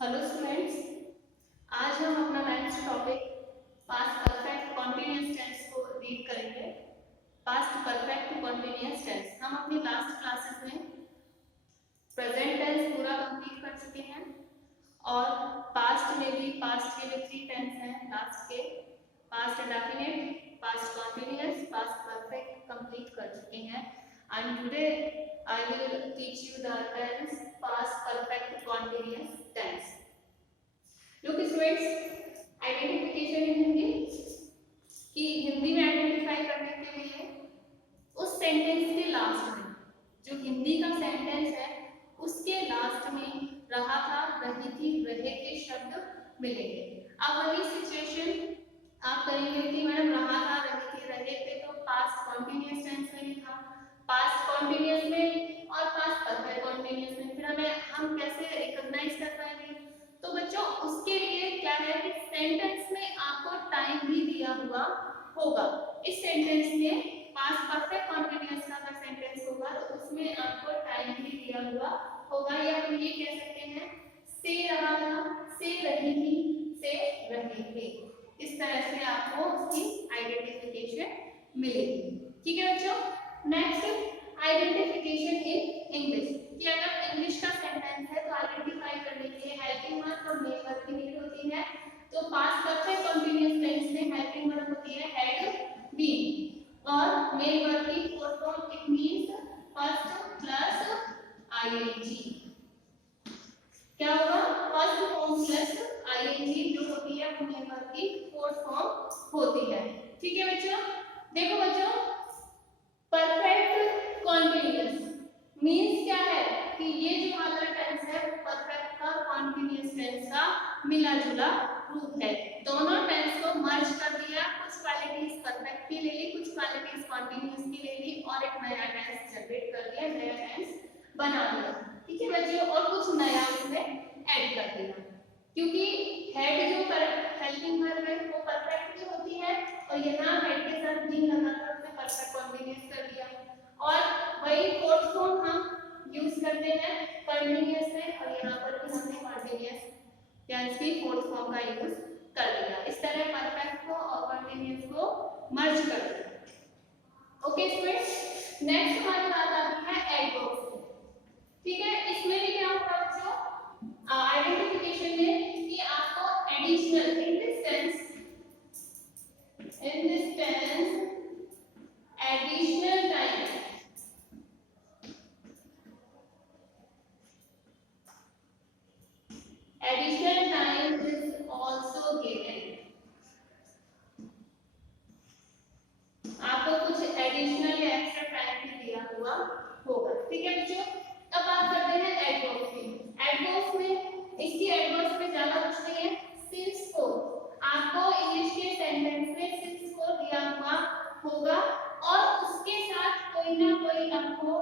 Hello students, आज हम अपना next topic past perfect continuous tense को रीड करेंगे। पास्ट परफेक्ट कॉन्टिन्यूअस टेंस हम अपनी लास्ट क्लासेस में प्रेजेंट टेंस पूरा कंप्लीट कर चुके हैं और पास्ट में भी पास्ट के जो 3 टेंस हैं लास्ट के past indefinite, past continuous, past perfect complete कर चुके हैं। And today I will teach you the tense past perfect continuous tense. Look students, identification in Hindi कि हिंदी में आइडेंटिफाई करने के लिए उस सेंटेंस के लास्ट में जो हिंदी का सेंटेंस है उसके लास्ट में रहा था, रही थी, रहे के शब्द मिलेंगे। अब वही सिचुएशन आप करेंगे कि मैडम रहा था, रही थी, रहे थे तो पास्ट कॉन्टिन्यूअस टेंस में लिखा, पास्ट कॉन्टिन्यूअस में और पास्ट परफेक्ट कॉन्टिन्यूअस में फिर हम कैसे रिकॉग्नाइज कर पाएंगे? तो बच्चों उसके लिए क्या है कि सेंटेंस में आपको टाइम भी दिया हुआ होगा। इस सेंटेंस में पास्ट परफेक्ट कॉन्टिन्यूअस का अगर सेंटेंस होगा तो उसमें आपको टाइम भी दिया हुआ होगा, या हम ये कह सकते हैं से रहा था, से रही थी, से रहे थे। इस तरह से आपको उसकी आइडेंटिफिकेशन मिलेगी। ठीक है बच्चों, नेक्स्ट आइडेंटिफिकेशन इन इंग्लिश कि अगर इंग्लिश का सेंटेंस है तो आइडेंटिफाई करने के लिए हेल्पिंग वर्ब और मेन वर्ब की नीड होती है। तो पास्ट परफेक्ट कंटीन्यूअस टेंस में हेल्पिंग वर्ब होती है हैड बीन और मेन वर्ब की full form it means first plus ING. क्या होगा? फर्स्ट फॉर्म प्लस आईएनजी जो होती है वो मेन वर्ब की फोर्थ फॉर्म होती है। ठीक है बच्चों, देखो बच्चों परफेक्ट कॉन्टिन्यूअस मींस क्या है कि ये जो वाला टेंस है वो परफेक्ट का कॉन्टिन्यूअस टेंस का मिला जुला रूप है। दोनों टेंस को मर्ज कर दिया, कुछ क्वालिटीज परफेक्ट की ले ली, कुछ क्वालिटीज कॉन्टिन्यूअस की ले ली और एक नया टेंस जनरेट कर दिया, नया टेंस बना दिया। ठीक है बच्चों, और कुछ नया इसमें ऐड कर दिया क्योंकि हेड जो हेल्पिंग वर्ब है वो परफेक्ट की होती है और यहाँ हेड के साथ बीन लगाकर उसने परफेक्ट कॉन्टिन्यूअस कर दिया और वही फोर्थ फॉर्म हम यूज करते हैं कंटीन्यूअस में और यहाँ पर भी हमने कंटीन्यूअस टेंस की फोर्थ फॉर्म का यूज कर दिया। इस तरह परफेक्ट को और कंटीन्यूअस को मर्ज कर दिया। ओके स्टूडेंट्स, नेक्स्ट हमारी बात आती है एडवर्ब्स की। ठीक है, इसमें भी क्या होगा बच्चों आइडेंटिफिकेशन में कि आपको additional in this tense additional time is also given। आपको कुछ एडिशनल या एक्स्ट्रा टाइम भी दिया हुआ होगा। ठीक है बच्चों, अब बात करते हैं एडवर्ब्स की। एडवर्ब्स में इसकी एडवर्ब्स में ज्यादा कुछ नहीं है, सिंस को आपको इंग्लिश के सेंटेंस में सिंस को दिया हुआ होगा और उसके साथ कोई ना कोई आपको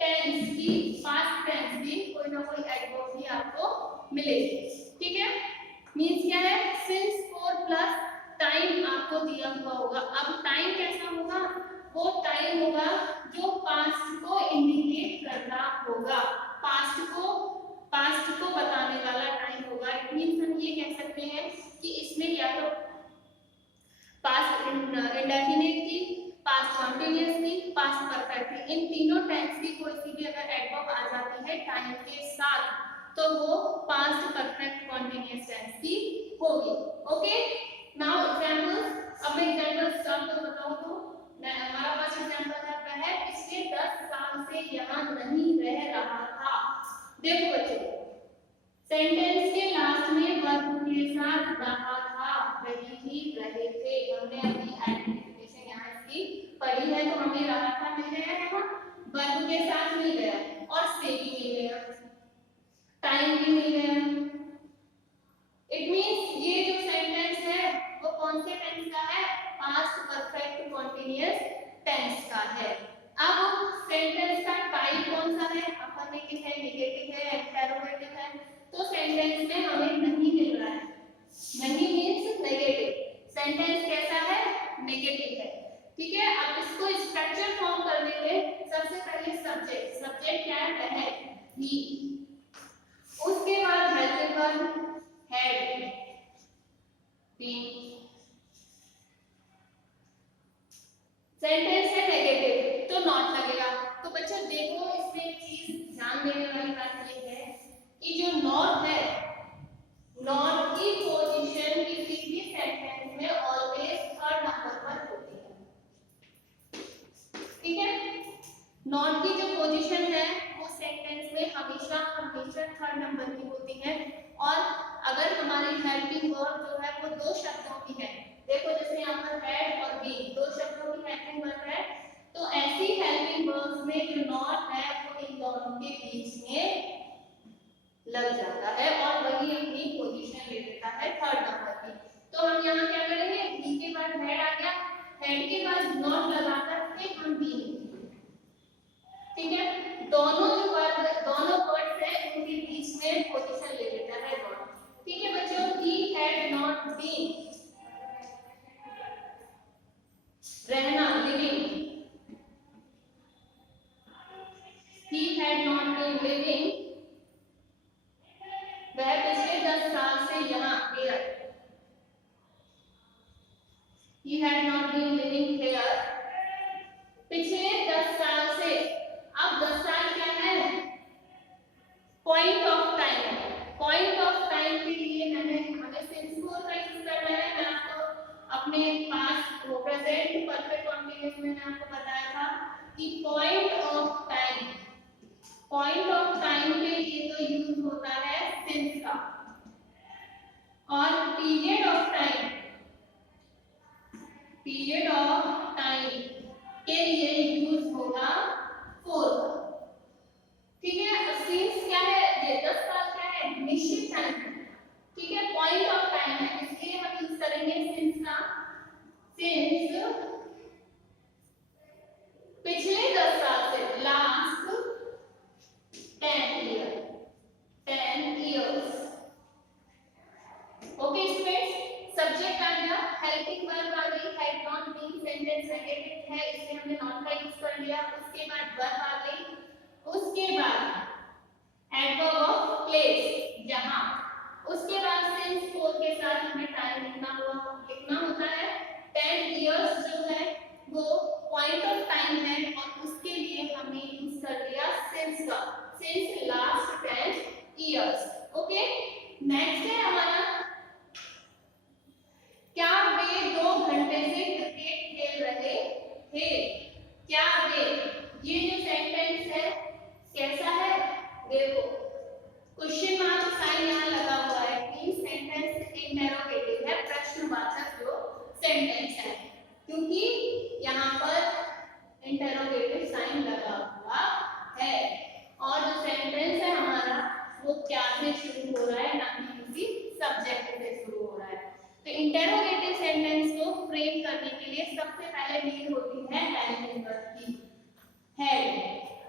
टेंस की पास्ट टेंस की कोई ना कोई एडवर्ब भी आपको मिलेगी। ठीक है, मींस क्या है सिंस फोर प्लस टाइम आपको दिया हुआ होगा। अब टाइम कैसा होगा? वो टाइम होगा जो पास्ट को इंडिकेट करता होगा, पास्ट को बताने वाला टाइम होगा। इट मींस हम ये कह सकते हैं कि इसमें या तो पास्ट इंडेफिनिट की, पास्ट कंटीन्यूअस की, पास्ट परफेक्ट की, इन तीनों टेंस की कोई सी भी अगर एडवर्ब आ जाती है टाइम के साथ तो वो पास्ट परफेक्ट कंटीन्यूअस टेंस की होगी। Okay, now examples. अब मैं एग्जांपल्स आपको बताऊं तो हमारा फर्स्ट एग्जांपल है वह पिछले 10 साल से यहाँ नहीं रह रहा था। देखो बच्चों सेंटेंस के लास्ट में वर्ब के साथ रहा था, रही थी, रहे थे। हमने अपनी आइडेंटिफिकेशन यहाँ इसकी पढ़ी है तो हमें रहा था मिल गया है, वर्ब के साथ मिल गया और से भी मिल गया, टाइम भी मिल गया। इट मींस ये जो सेंटेंस है वो कौन से टेंस का है? पास्ट परफेक्ट कंटीन्यूअस टेंस का है। अब सेंटेंस का टाइप कौन सा है? अफर्मेटिव है, नेगेटिव है, इंटरोगेटिव है। तो सेंटेंस में हमें नहीं मिल रहा है, नहीं मींस नेगेटिव। सेंटेंस कैसा है? नेगेटिव है। ठीक है, अब इसको स्ट्रक्चर फॉर्म कर देंगे। सबसे पहले सब्जेक्ट, सब्जेक्ट क्या वन हैड बीन। सेंटेंस है नेगेटिव तो नॉट लगेगा। तो बच्चों देखो इसमें एक चीज ध्यान देने वाली बात ये है कि जो नॉट है, नॉट की पोजीशन किसी भी सेंटेंस में ऑलवेज थर्ड नंबर पर होती है। ठीक है, नॉट की जो पोजीशन है वो सेंटेंस में हमेशा हमेशा थर्ड नंबर की होती है। और अगर हमारी हेल्पिंग वर्ब जो है वो दो शब्दों की है, देखो जैसे यहाँ पर हैड और बीन दो शब्दों की हेल्पिंग वर्ब है, तो ऐसी हेल्पिंग वर्ब्स में जो नॉट है वो इन दोनों के बीच में लग जाता है और वही अपनी पोजीशन ले लेता है थर्ड नंबर की। तो हम यहाँ क्या करेंगे, बी के बाद हेड आ गया, हेड के बाद नॉट लगाकर फिर हम बीन। ठीक है, दोनों जो वर्ड्स है उनके बीच में पोजीशन ले लेता है नॉट। ठीक है बच्चों, he had not been, रहना living, he had not been living, वह पिछले 10 साल से यहाँ here, he had not been living here, पिछले 10 साल से। अब 10 साल क्या है, point of time. Point of time के लिए हमें सिंस को का यूज करना है। मैं आपको अपने पास्ट प्रेजेंट परफेक्ट कंटीन्यूअस में मैंने आपको बताया था कि पॉइंट ऑफ टाइम के लिए तो यूज होता है सिंस का, और पीरियड ऑफ टाइम के लिए यूज होगा फोर का। ठीक है, सिंस क्या है, ये 10 साल क्या है, निश्चित टाइम है। ठीक है, पॉइंट ऑफ टाइम है, इसलिए हम यूज करेंगे सिंस का। सिंस पिछले 10 साल से, last 10 years. Okay students, subject आ गया, हेल्पिंग वर्ब आ गई, had not been, sentence negative है इसलिए हमने नॉट का यूज कर लिया। उसके बाद वर्ब आ गई, उसके बाद एडवर्ब ऑफ प्लेस जहां, उसके बाद सिंस फोर के साथ हमें टाइम लिखना होता है। 10 इयर्स जो है वो पॉइंट ऑफ टाइम है और उसके लिए हमने यूज कर लिया सिंस का, since last 10 years. Okay, next है हमारा, क्या वे 2 घंटे से क्रिकेट खेल रहे थे। क्या वे, ये जो सेंटेंस है कैसा है, देखो क्वेश्चन मार्क साइन यहाँ लगा हुआ है कि सेंटेंस इंटरोगेटिव है, प्रश्नवाचक जो सेंटेंस है, क्योंकि यहाँ पर इंटरोगेटिव साइन लगा हुआ है और जो सेंटेंस है हमारा वो क्या से शुरू हो रहा है, ना कि किसी सब्जेक्ट से शुरू हो रहा है। तो इंटरोगेटिव सेंटेंस को फ्रेम करने के लिए सबसे पहले नीड होती है हेल्पिंग वर्ब की, हेड।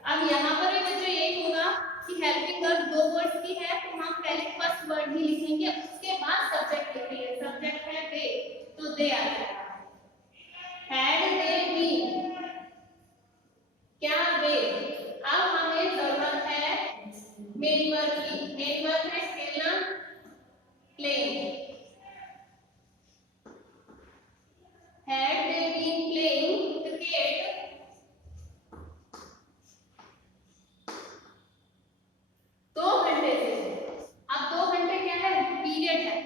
अब यहाँ पर भी बच्चों यही होगा कि हेल्पिंग वर्ब दो वर्ड्स की है, तो हम पहले फर्स्ट वर्ड ही लिखेंगे, उसके बाद सब्जेक्ट लिखेंगे। सब्जेक्ट है दे, तो दे आ जाएगा। हैड दे बीन, क्या वे, अब हमें जरूरत है मेन वर्ब की। मेन वर्ब है खेलना, playing. Had they been playing cricket, दो घंटे से। अब 2 घंटे क्या है, पीरियड है,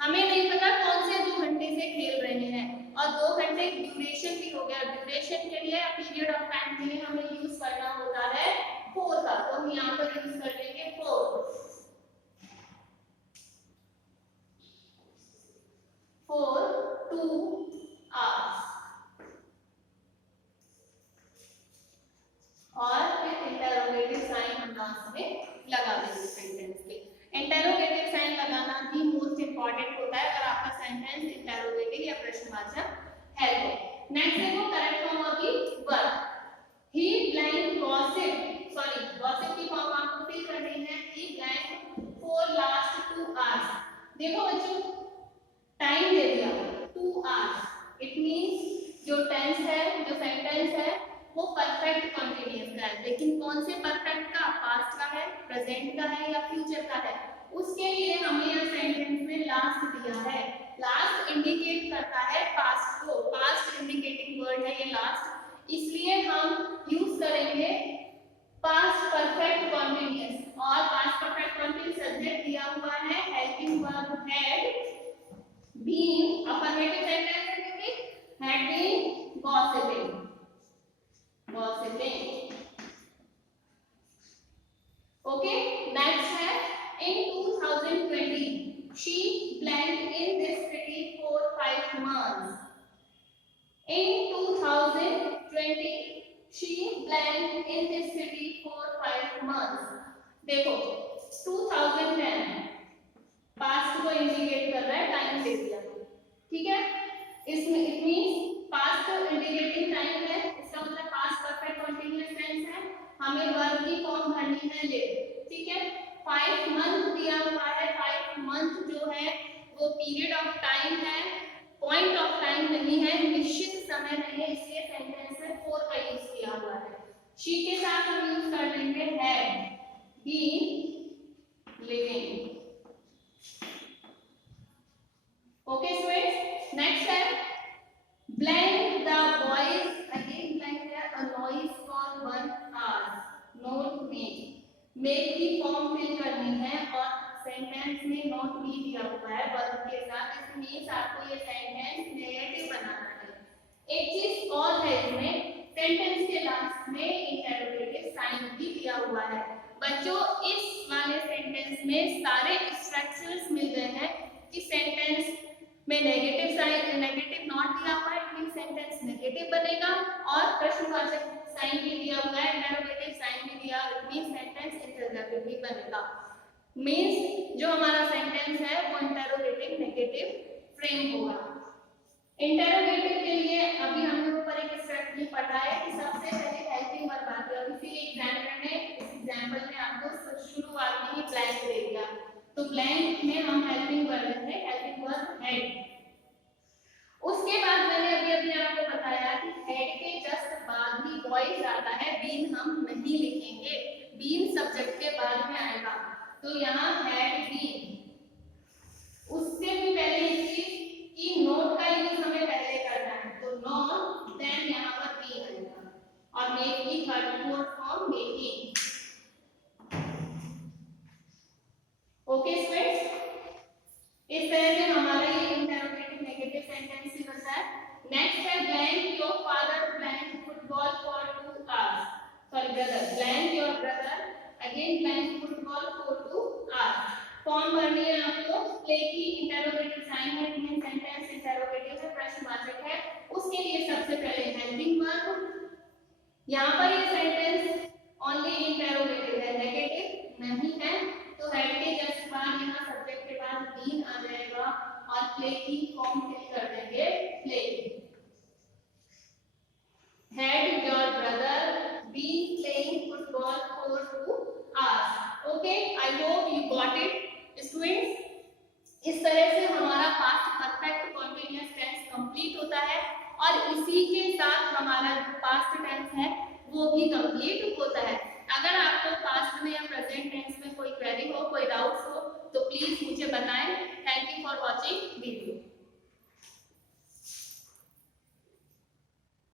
हमें नहीं पता कौन से 2 घंटे से खेल रहे हैं, और 2 घंटे ड्यूरेशन भी हो गया। ड्यूरेशन के लिए, पीरियड ऑफ टाइम के लिए हमें यूज करना होता है 4 का, तो हम यहाँ पर यूज कर लेंगे 4 2 hours। और फिर इंटरोगेटिव साइन हम लास्ट में लगा देंगे सेंटेंस के। इंटरोगेटिव साइन लगाना भी मोस्ट इंपॉर्टेंट होता है अगर आपका सेंटेंस इंटरोगेटिव या प्रश्नवाचक है तो। नेक्स्ट देखो करेक्ट फॉर्म होगी वर्ब। ही ब्लैंक गॉसिप, सॉरी गॉसिप की फॉर्म आपको फिल करनी है। ही ब्लैंक फॉर लास्ट 2 hours। देखो बच्चों टाइम दे दिया 2 hours, इट मींस जो टेंस है, जो सेंटेंस है वो परफेक्ट कंटीन्यूअस का है, लेकिन कौन से परफेक्ट का, पास्ट का है, प्रेजेंट का है या फ्यूचर का है, उसके लिए हमें यह सेंटेंस में लास्ट दिया है। लास्ट इंडिकेट करता है पास्ट को, पास्ट इंडिकेटिंग वर्ड है ये लास्ट, इसलिए हम यूज करेंगे पास्ट परफेक्ट कॉन्टिन्यूअस। और पास्ट परफेक्ट कॉन्टिन्यूअस सब्जेक्ट दिया हुआ है helping verb had been, affirmative sentence है क्योंकि had been gossiping, gossiping. Okay, next है in 2020 she blanked in this city for 5 months. In 2020 she blanked in this city for 5 months. देखो 2010 past को indicate कर रहा है, टाइम दे दिया, ठीक है, इसमें it means past indicating time है, इसका मतलब पास्ट परफेक्ट कंटीन्यूअस टेंस है, हमें वर्ब की फॉर्म भरनी है ले, ठीक है। 5 मंथ दिया हुआ है, 5 मंथ जो है वो पीरियड ऑफ टाइम है, पॉइंट ऑफ टाइम नहीं है, निश्चित समय नहीं है, इसलिए सेंटेंस में फॉर का यूज किया हुआ है। शी के साथ हम यूज कर लेंगे had been living. Okay students, next है blank the boys, again blank है a noise for 1 hour, note make की फॉर्म फिल करनी है और सेंटेंस में नोट भी दिया हुआ है वर्ब के साथ, इस मींस आपको ये सेंटेंस नेगेटिव बनाना है। एक चीज और है इसमें, सेंटेंस के लास्ट में इंटरोगेटिव साइन भी दिया हुआ है। बच्चों इस वाले सेंटेंस में सारे स्ट्रक्चर्स मिल गए हैं कि सेंटेंस में नेगेटिव साइन, नेगेटिव नॉट दिया हुआ है, मींस सेंटेंस नेगेटिव बनेगा, और प्रश्नवाचक साइन भी दिया हुआ है, इंटरोगेटिव साइन भी दिया, मींस सेंटेंस इंटरोगेटिव बनेगा। मींस जो हमारा सेंटेंस है वो इंटरोगेटिव नेगेटिव फ्रेम होगा। इंटरोगेटिव के लिए अभी हमने ऊपर एक स्ट्रक्चर पढ़ा है कि सबसे पहले हेल्पिंग वर्ब आती है, इसीलिए एग्जामिनर ने इस एग्जांपल में आपको शुरुआत में ही ब्लैंक दे दिया, तो ब्लैंक में हम हेल्पिंग वर्ब लेंगे, हेल्पिंग वर्ब हैड। उसके बाद मैंने अभी आपको बताया कि हेड के जस्ट बाद ही वॉइस आता है, बीन हम नहीं लिखेंगे, बीन सब्जेक्ट के बाद में आएगा, तो यहाँ हैड बीन। उससे भी पहले एक चीज कि नोट का यूज हमें पहले करना है, तो नॉट देन यहाँ पर बीन आएगा, और मेक की third form making. Okay students, इस तरह से हमारा ये इंटरोगेटिव नेगेटिव सेंटेंस भी बनता है। नेक्स्ट है blank your father blank football for 2 hours, sorry brother, blank your brother again blank football for 2 hours। Form भरनी है आपको, प्ले की इंटरोगेटिव साइन है, मीन सेंटेंस इंटरोगेटिव है, प्रश्नवाचक है, उसके लिए सबसे पहले हेल्पिंग वर्ब। यहाँ पर ये सेंटेंस ओनली इंटरोगेटिव है, नेगेटिव नहीं है, तो हेड के जस्ट बाद यहाँ सब्जेक्ट के बाद बीन आ जाएगा और प्ले की फॉर्म फिल कर देंगे play. Had your brother been playing football for 2 hours। Okay, I hope you got it students. इस तरह से हमारा past perfect continuous tense complete होता है, और इसी के साथ हमारा जो पास्ट टेंस है वो भी कंप्लीट होता है।